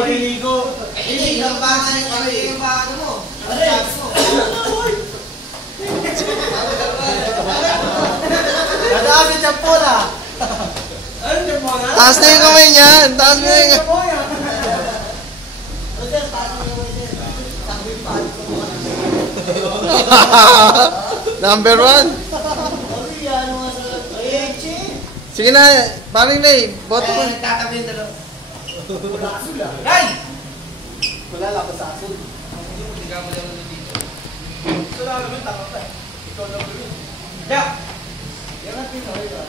maliligo. Hindi, yung pangan yung pangan mo. Nadami siya po na. Ano siya po na? Taas na yung kamay niyan. Taas na yung kamay. Number 1. Sige na, paring na eh. Boto mo. Nagtatabi yung dalawa. Ray! Wala lang ko sa asun. Hindi ka mo lang dito. Ito lang naman, tama pa eh. Ikaw lang ko yun. Yak! Yan ang pinaway ba?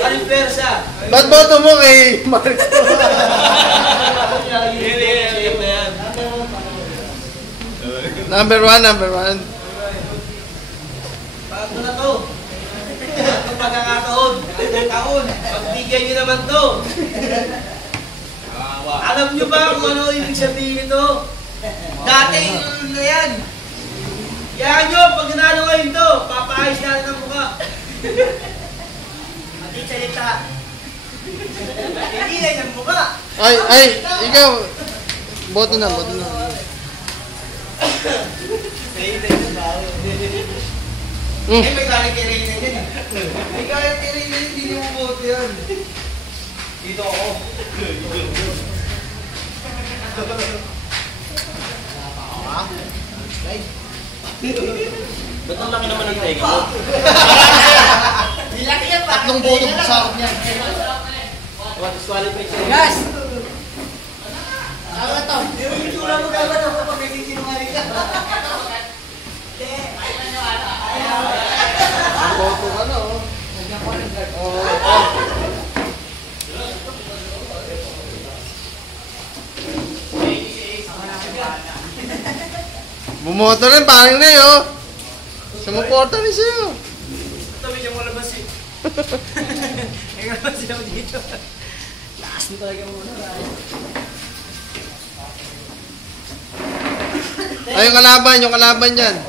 Saling persa. Ba't boto mo kay Marco? Number 1, number 1. Bago na to. Itong pagkakataon. Itong taon. Pagbigyan nyo naman to. Alam nyo ba kung ano ibig sabihin ito? Dati yun na yan. Kaya nyo, pag nanalo kayo ito, papaayos natin ang mukha. Mati salita. Hindi na yung mukha. Ay, ikaw. Boto na, boto na. Eh, may galing kay Reyna yan eh. May galing kay Reyna yan, hindi nyo mabuti yan. Dito ako. Ba't ang laki naman ng tega mo? Nilaki yan pa. Tatlong boto sa sakop niya. What is qualification? Gas! Ano to? Yung itsura mo dapat ako pag may sinungaling ka. Boto ka na, oh. Bumoto rin, parang na yun, oh. Sumuporta rin sa'yo. Tabi niya mo labas eh. Naglalabas siya dito. Lakas mo talaga muna. Ay, yung kalaban yan.